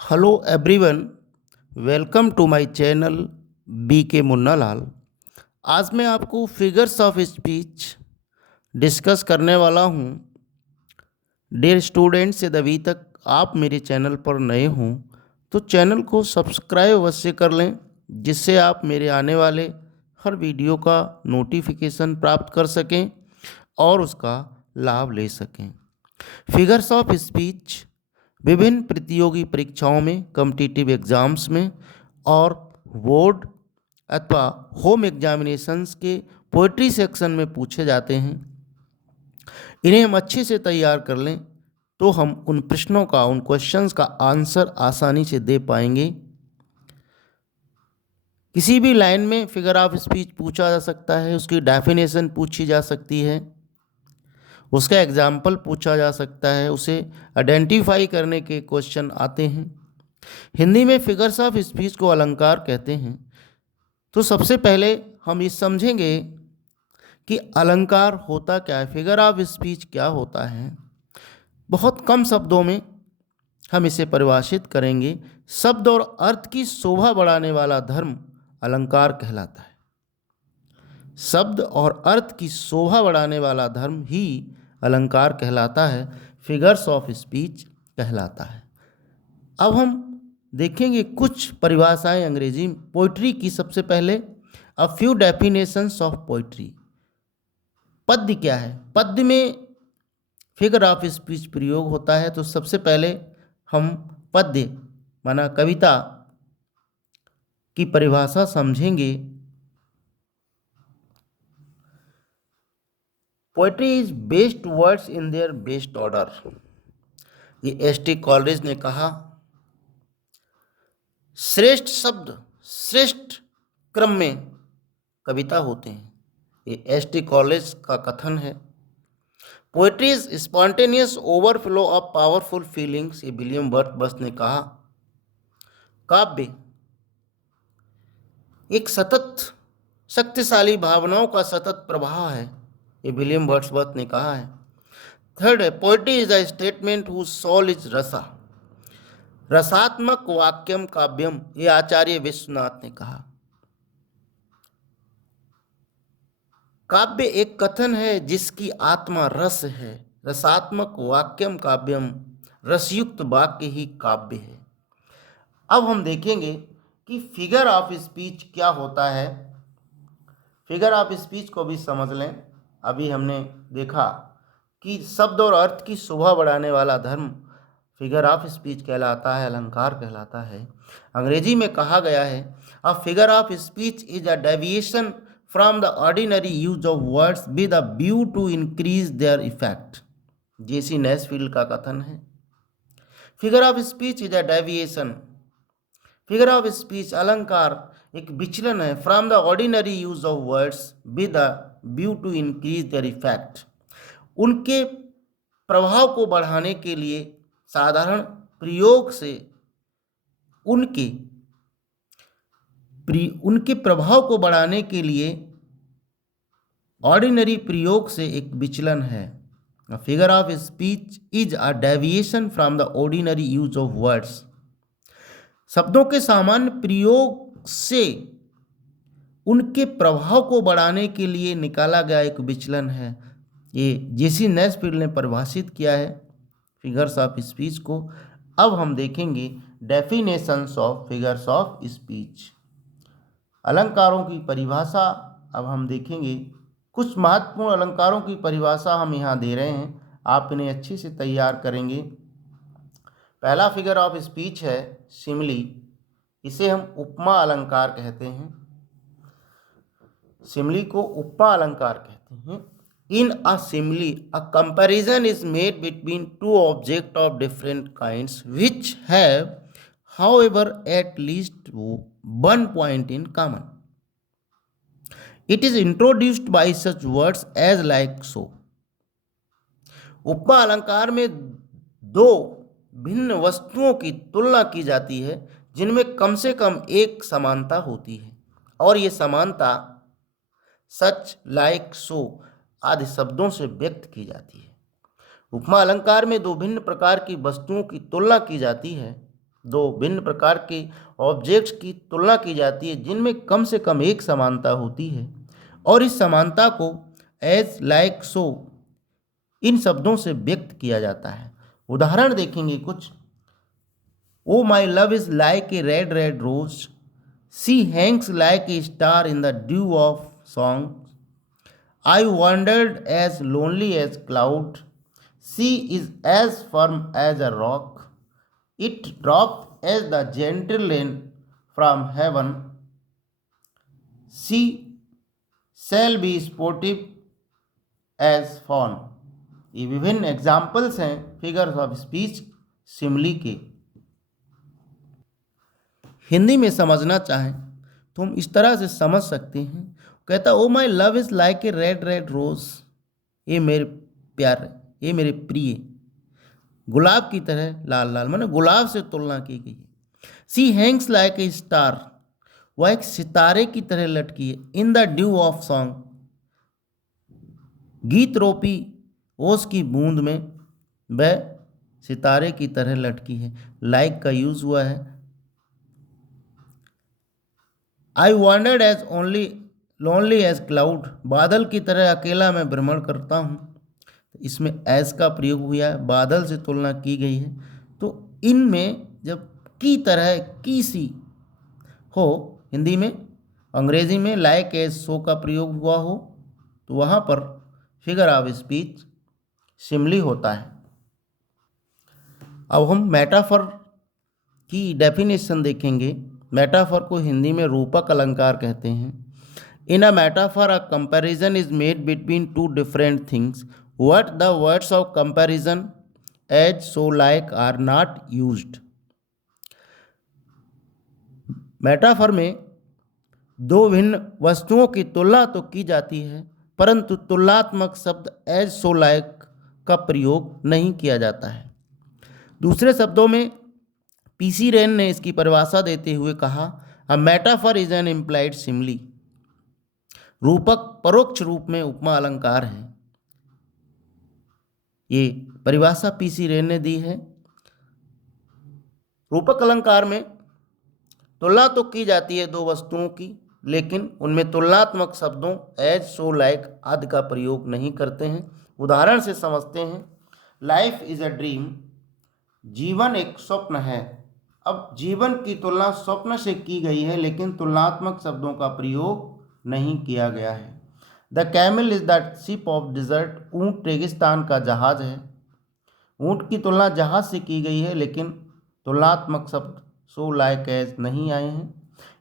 Hello everyone, welcome to my channel B K Munna लाल। आज मैं आपको फिगर्स ऑफ स्पीच डिस्कस करने वाला हूँ। डियर स्टूडेंट्स, यदि अभी तक आप मेरे चैनल पर नए हों तो चैनल को सब्सक्राइब अवश्य कर लें, जिससे आप मेरे आने वाले हर वीडियो का नोटिफिकेशन प्राप्त कर सकें और उसका लाभ ले सकें। फिगर्स ऑफ स्पीच विभिन्न प्रतियोगी परीक्षाओं में, कॉम्पिटिटिव एग्जाम्स में और बोर्ड अथवा होम एग्जामिनेशंस के पोइट्री सेक्शन में पूछे जाते हैं। इन्हें हम अच्छे से तैयार कर लें तो हम उन प्रश्नों का, उन क्वेश्चंस का आंसर आसानी से दे पाएंगे। किसी भी लाइन में फिगर ऑफ स्पीच पूछा जा सकता है, उसकी डेफिनेशन पूछी जा सकती है, उसका एग्जाम्पल पूछा जा सकता है, उसे आइडेंटिफाई करने के क्वेश्चन आते हैं। हिंदी में फिगर्स ऑफ स्पीच को अलंकार कहते हैं। तो सबसे पहले हम ये समझेंगे कि अलंकार होता क्या है, फिगर ऑफ स्पीच क्या होता है। बहुत कम शब्दों में हम इसे परिभाषित करेंगे। शब्द और अर्थ की शोभा बढ़ाने वाला धर्म अलंकार कहलाता है। शब्द और अर्थ की शोभा बढ़ाने वाला धर्म ही अलंकार कहलाता है, फिगर्स ऑफ स्पीच कहलाता है। अब हम देखेंगे कुछ परिभाषाएं अंग्रेजी पोइट्री की। सबसे पहले a few definitions of poetry. पद्य क्या है? पद्य में फिगर ऑफ स्पीच प्रयोग होता है। तो सबसे पहले हम पद्य माना कविता की परिभाषा समझेंगे। Poetry is based words in their best order. ये एस.टी. कॉलेज ने कहा, श्रेष्ठ शब्द श्रेष्ठ क्रम में कविता होते हैं। ये एस.टी. कॉलेज का कथन है। Poetry is spontaneous overflow of powerful feelings, ये विलियम वर्ड्सवर्थ ने कहा। काव्य एक सतत शक्तिशाली भावनाओं का सतत प्रवाह है, ये विलियम वर्ड्सवर्थ ने कहा है। थर्ड है, poetry is a statement whose soul is rasa. रसात्मक वाक्यम काव्यम, ये आचार्य विश्वनाथ ने कहा। काव्य एक कथन है जिसकी आत्मा रस है। रसात्मक वाक्यम काव्यम, रसयुक्त वाक्य ही काव्य है। अब हम देखेंगे कि फिगर ऑफ स्पीच क्या होता है। फिगर ऑफ स्पीच को भी समझ लें। अभी हमने देखा कि शब्द और अर्थ की शोभा बढ़ाने वाला धर्म फिगर ऑफ स्पीच कहलाता है, अलंकार कहलाता है। अंग्रेजी में कहा गया है, a figure of speech is a deviation from the ordinary use of words with a view to increase their effect. J C Nesfield का कथन है। Figure of speech is a deviation, figure of speech अलंकार एक विचलन है, from the ordinary use of words with a view to increase their effect. उनके प्रभाव को बढ़ाने के लिए साधारण प्रयोग से उनके प्रभाव को बढ़ाने के लिए ऑर्डिनरी प्रयोग से एक विचलन है। Figure of speech is a deviation from the ordinary use of words. शब्दों के सामान्य प्रयोग से उनके प्रभाव को बढ़ाने के लिए निकाला गया एक विचलन है। ये जेसी नैसफील्ड ने परिभाषित किया है फिगर्स ऑफ स्पीच को। अब हम देखेंगे definitions of figures of speech, अलंकारों की परिभाषा। अब हम देखेंगे कुछ महत्वपूर्ण अलंकारों की परिभाषा हम यहाँ दे रहे हैं, आप इन्हें अच्छे से तैयार करेंगे। पहला फिगर ऑफ स्पीच है सिमिली। इसे हम उपमा अलंकार कहते हैं। सिमिली को उपमा अलंकार कहते हैं। In a simile a comparison is made between two object of different kinds which have however at least one point in common. It is introduced by such words as like so. उपमा अलंकार में दो भिन्न वस्तुओं की तुलना की जाती है जिनमें कम से कम एक समानता होती है, और ये समानता सच, लाइक, सो आदि शब्दों से व्यक्त की जाती है। उपमा अलंकार में दो भिन्न प्रकार की वस्तुओं की तुलना की जाती है दो भिन्न प्रकार के ऑब्जेक्ट्स की तुलना की जाती है जिनमें कम से कम एक समानता होती है और इस समानता को एज लाइक सो इन शब्दों से व्यक्त किया जाता है। उदाहरण देखेंगे कुछ। O my love is like a red red rose, she hangs like a star in the dew of song, I wandered as lonely as cloud. She is as firm as a rock. It dropped as the gentle rain from heaven. She shall be sportive as fawn. ये विभिन्न examples हैं figures of speech Simli के। हिंदी में समझना चाहें तो हम इस तरह से समझ सकते हैं। कहता O my love is like a red red rose, ये मेरे प्यार, ये मेरे प्रिय गुलाब की तरह लाल लाल, माने गुलाब से तुलना की गई है। सी हैंग्स लाइक ए स्टार, वह एक सितारे की तरह लटकी है। इन द ड्यू ऑफ सॉन्ग, गीत रोपी ओस की बूंद में वह सितारे की तरह लटकी है। लाइक का यूज हुआ है। I wandered as only lonely as cloud, बादल की तरह अकेला मैं भ्रमण करता हूँ। इसमें एज का प्रयोग हुआ है, बादल से तुलना की गई है। तो इनमें जब की तरह की सी हो हिंदी में, अंग्रेजी में लाइक एज सो का प्रयोग हुआ हो तो वहाँ पर फिगर ऑफ स्पीच सिमली होता है। अब हम मेटाफर की डेफिनेशन देखेंगे। मेटाफर को हिंदी में रूपक अलंकार कहते हैं। In a metaphor a comparison is made between two different things what the words of comparison as so like are not used. Metaphor में दो भिन्न वस्तुओं की तुलना तो की जाती है परंतु तुलनात्मक शब्द एज सो लाइक का प्रयोग नहीं किया जाता है। दूसरे शब्दों में पीसी रेन ने इसकी परिभाषा देते हुए कहा, a metaphor is an implied simile. रूपक परोक्ष रूप में उपमा अलंकार है। ये परिभाषा पीसी रेन ने दी है। रूपक अलंकार में तुलना तो की जाती है दो वस्तुओं की, लेकिन उनमें तुलनात्मक शब्दों एज सो लाइक आदि का प्रयोग नहीं करते हैं। उदाहरण से समझते हैं। लाइफ इज अ ड्रीम, जीवन एक स्वप्न है। अब जीवन की तुलना स्वप्न से की गई है लेकिन तुलनात्मक शब्दों का प्रयोग नहीं किया गया है। The camel is the ship of dessert, ऊँट रेगिस्तान का जहाज है। ऊँट की तुलना जहाज से की गई है लेकिन तुलनात्मक शब्द सो लाइक एज नहीं आए हैं।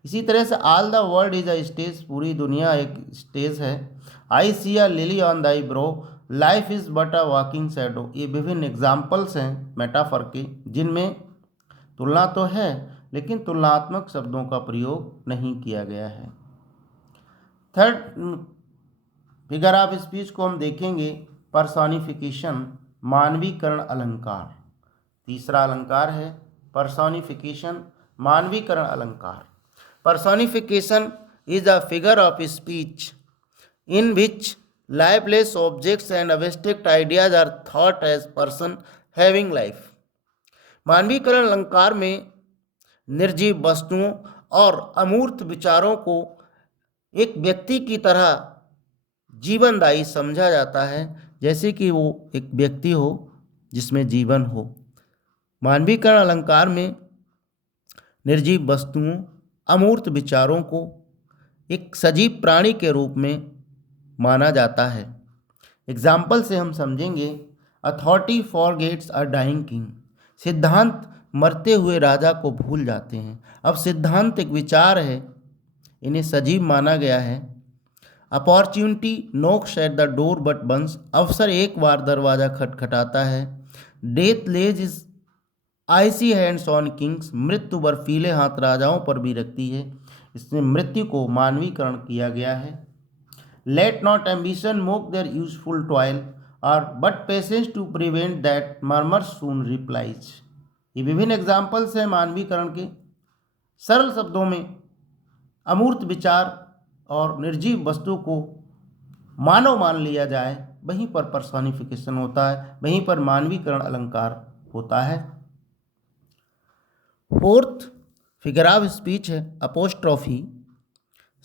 इसी तरह से all the world is a stage, पूरी दुनिया एक स्टेज है। I see a lily on thy brow, life is but a walking shadow. ये विभिन्न एग्जाम्पल्स हैं मेटाफर के जिनमें तुलना तो है लेकिन तुलनात्मक शब्दों का प्रयोग नहीं किया गया है। थर्ड फिगर ऑफ स्पीच को हम देखेंगे पर्सोनिफिकेशन, मानवीकरण अलंकार। तीसरा अलंकार है पर्सोनिफिकेशन, मानवीकरण अलंकार। Personification is a figure of speech in which lifeless objects and abstract ideas are thought as person having life। मानवीकरण अलंकार में निर्जीव वस्तुओं और अमूर्त विचारों को एक व्यक्ति की तरह जीवनदायी समझा जाता है, जैसे कि वो एक व्यक्ति हो जिसमें जीवन हो। मानवीकरण अलंकार में निर्जीव वस्तुओं, अमूर्त विचारों को एक सजीव प्राणी के रूप में माना जाता है। एग्जाम्पल से हम समझेंगे। Authority forgets a dying king, सिद्धांत मरते हुए राजा को भूल जाते हैं। अब सिद्धांत एक विचार है, इन्हें सजीव माना गया है। Opportunity knocks at the door but once, अवसर एक बार दरवाज़ा खटखटाता है। Death lays his icy hands on kings, मृत्यु बर्फीले हाथ राजाओं पर भी रखती है। इसमें मृत्यु को मानवीकरण किया गया है। Let not ambition mock their useful toil, or but patience to prevent that murmur soon replies। ये विभिन्न एग्जाम्पल्स हैं मानवीकरण के। सरल शब्दों में अमूर्त विचार और निर्जीव वस्तु को मानव मान लिया जाए, वहीं पर पर्सोनिफिकेशन होता है, वहीं पर मानवीकरण अलंकार होता है। फोर्थ फिगर ऑफ स्पीच है अपोस्ट्रॉफी,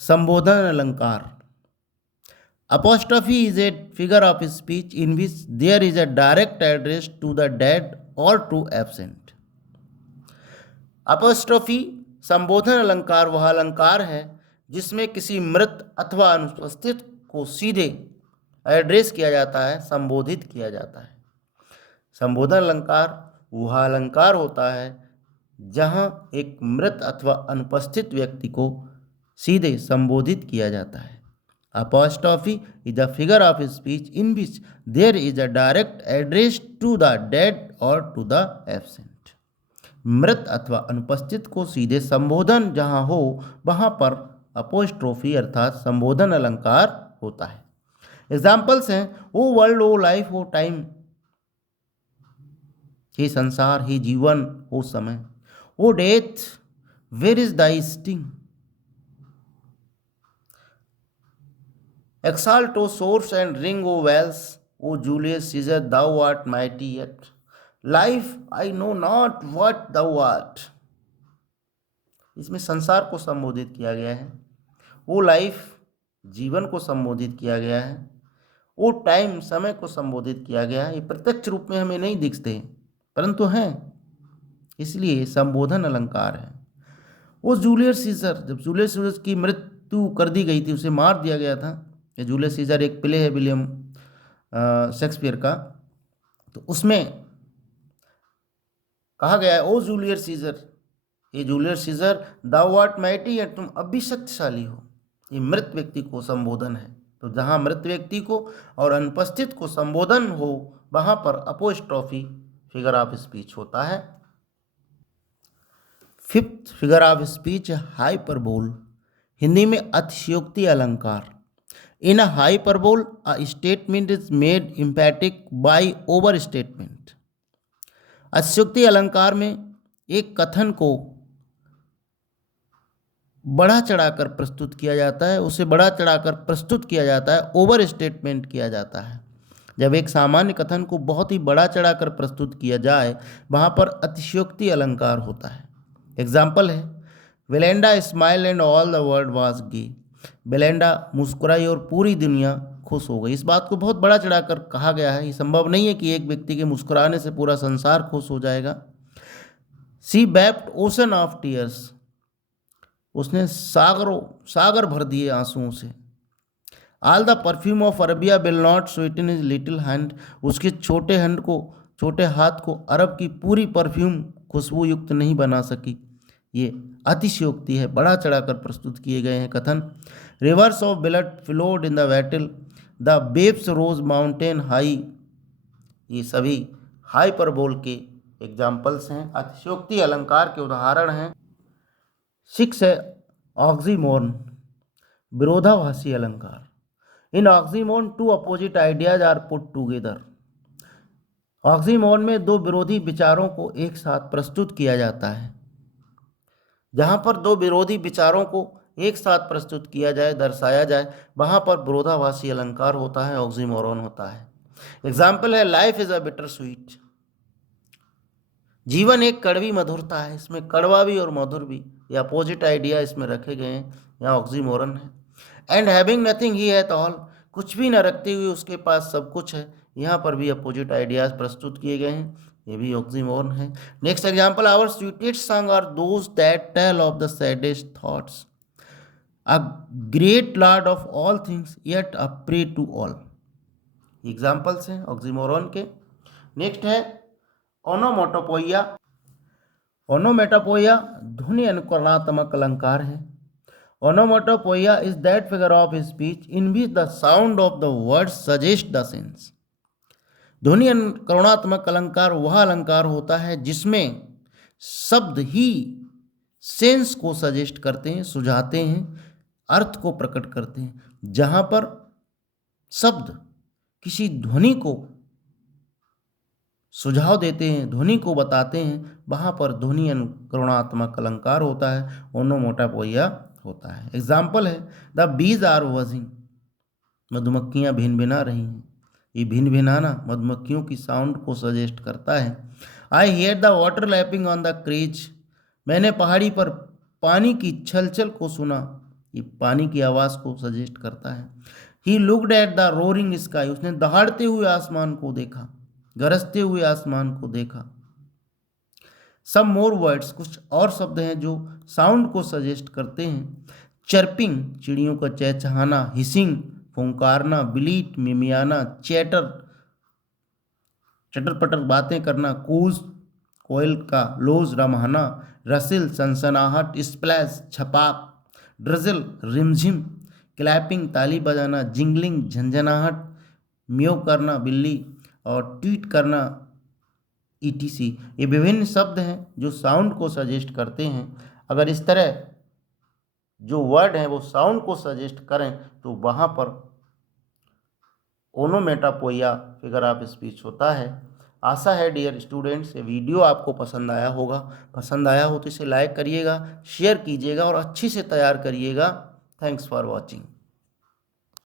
संबोधन अलंकार। Apostrophe is a figure of speech in which there is a direct address to the dead or to absent. Apostrophe संबोधन अलंकार वह अलंकार है जिसमें किसी मृत अथवा अनुपस्थित को सीधे एड्रेस किया जाता है, संबोधित किया जाता है। संबोधन अलंकार वह अलंकार होता है जहां एक मृत अथवा अनुपस्थित व्यक्ति को सीधे संबोधित किया जाता है। Apostrophe is a figure of speech in which there is a direct address to the dead or to the absent. मृत अथवा अनुपस्थित को सीधे संबोधन जहां हो वहां पर अपोस्ट्रोफी अर्थात संबोधन अलंकार होता है। एग्जाम्पल्स हैं O world, O life, O time, हे संसार, हे जीवन, ओ समय, O death, where is thy sting, Exalt, O source, and ring, O wells, O Julius Caesar, thou art mighty yet. Life, I know not what thou art. इसमें संसार को संबोधित किया गया है। ओ लाइफ, जीवन को संबोधित किया गया है। ओ टाइम, समय को संबोधित किया गया है। ये प्रत्यक्ष रूप में हमें नहीं दिखते परंतु हैं, इसलिए संबोधन अलंकार है। वो जूलियस सीजर, जब जूलियस सीजर की मृत्यु कर दी गई थी, उसे मार दिया गया था। ये जूलियस सीजर एक प्ले है विलियम शेक्सपियर का, तो उसमें कहा गया है ओ जूलियस सीजर, ये Julius Caesar, thou art mighty, है तुम अभी शक्तिशाली हो। ये मृत व्यक्ति को संबोधन है। तो जहाँ मृत व्यक्ति को और अनुपस्थित को संबोधन हो वहाँ पर अपोस्ट्रोफी फिगर ऑफ स्पीच होता है। Fifth figure of speech hyperbole, Hindi में अतिशयोक्ति अलंकार। In a hyperbole, a statement is made emphatic by overstatement. अतिशयोक्ति अलंकार में एक कथन को बढ़ा चढ़ाकर प्रस्तुत किया जाता है, उसे बढ़ा चढ़ाकर प्रस्तुत किया जाता है, ओवर स्टेटमेंट किया जाता है। जब एक सामान्य कथन को बहुत ही बढ़ा चढ़ाकर प्रस्तुत किया जाए वहाँ पर अतिशयोक्ति अलंकार होता है। एग्जाम्पल है Belinda smiled and all the world was gay, Belinda मुस्कुराई और पूरी दुनिया खुश हो गई। इस बात को बहुत बड़ा चढ़ाकर कहा गया है। ये संभव नहीं है कि एक व्यक्ति के मुस्कुराने से पूरा संसार खुश हो जाएगा। सी वेप्ट ओशन ऑफ टीयर्स, उसने सागर भर दिए आंसुओं से। All the perfume of Arabia will not Sutton his little hand, उसके छोटे हाथ को अरब की पूरी परफ्यूम खुशबू युक्त नहीं बना सकी। ये अतिशयोक्ति है, बढ़ा चढ़ाकर प्रस्तुत किए गए हैं कथन। Rivers of blood flowed in the battle, the waves rose mountain high, ये सभी हाइपरबोल के एग्जाम्पल्स हैं, अतिशयोक्ति अलंकार के उदाहरण हैं। 6 है ऑक्सीमोर्न, विरोधाभासी अलंकार। In oxymoron two opposite ideas are put together, oxymoron में दो विरोधी विचारों को एक साथ प्रस्तुत किया जाता है। जहाँ पर दो विरोधी विचारों को एक साथ प्रस्तुत किया जाए, दर्शाया जाए, वहाँ पर विरोधाभासी अलंकार होता है, ऑक्सीमोरन होता है। एग्जाम्पल है life is a bitter sweet, जीवन एक कड़वी मधुरता है। इसमें कड़वा भी और मधुर भी, ये अपोजिट आइडिया इसमें रखे गए हैं, यहाँ ऑक्सीमोरन है। And having nothing he hath all, कुछ भी न रखते हुए उसके पास सब कुछ है, यहाँ पर भी अपोजिट आइडियाज प्रस्तुत किए गए हैं, ये भी ऑक्सीमोरन है। Next example, our sweetest song are those that tell of the saddest thoughts, a great lord of all things yet a prey to all. Examples हैं ऑक्सीमोरन के। नेक्स्ट है ओनोमेटोपोइया, ओनोमेटोपोइया ध्वनि अनुकरणात्मक अलंकार है। Onomatopoeia is that figure of speech in which the sound of the word suggest the sense. ध्वनि अनुकरणात्मक अलंकार वह अलंकार होता है जिसमें शब्द ही सेंस को सजेस्ट करते हैं, सुझाते हैं, अर्थ को प्रकट करते हैं। जहाँ पर शब्द किसी ध्वनि को सुझाव देते हैं, ध्वनि को बताते हैं, वहाँ पर ध्वनि अनुकरणात्मक अलंकार होता है, ओनोमेटोपोइया होता है। एग्जाम्पल है द बीज आर बजिंग, मधुमक्खियाँ भिन भिना रही हैं। ये भिन भिनाना मधुमक्खियों की साउंड को सजेस्ट करता है। I hear the water lapping on the crease, मैंने पहाड़ी पर पानी की छलछल को सुना, ये पानी की आवाज़ को सजेस्ट करता है। He looked at the roaring sky, उसने दहाड़ते हुए आसमान को देखा, गरजते हुए आसमान को देखा। सम मोर वर्ड्स, कुछ और शब्द हैं जो साउंड को सजेस्ट करते हैं। चर्पिंग, चिड़ियों का चहचहाना। हिसिंग, फुंकारना। ब्लीट, मिमियाना। चैटर, चटर पटर बातें करना। कूज, कोयल का लोज रमहाना। रसिल, सनसनाहट। स्प्लैश, छपाक। ड्रिजल, रिमझिम। क्लैपिंग, ताली बजाना। जिंगलिंग, झंझनाहट। म्यो करना, बिल्ली। और ट्वीट करना, ईटीसी। ये विभिन्न शब्द हैं जो साउंड को सजेस्ट करते हैं। अगर इस तरह जो वर्ड हैं वो साउंड को सजेस्ट करें तो वहाँ पर ओनोमेटोपोइया फिगर ऑफ स्पीच होता है। आशा है डियर स्टूडेंट्स ये वीडियो आपको पसंद आया होगा। पसंद आया हो तो इसे लाइक करिएगा, शेयर कीजिएगा और अच्छी से तैयार करिएगा। Thanks for watching.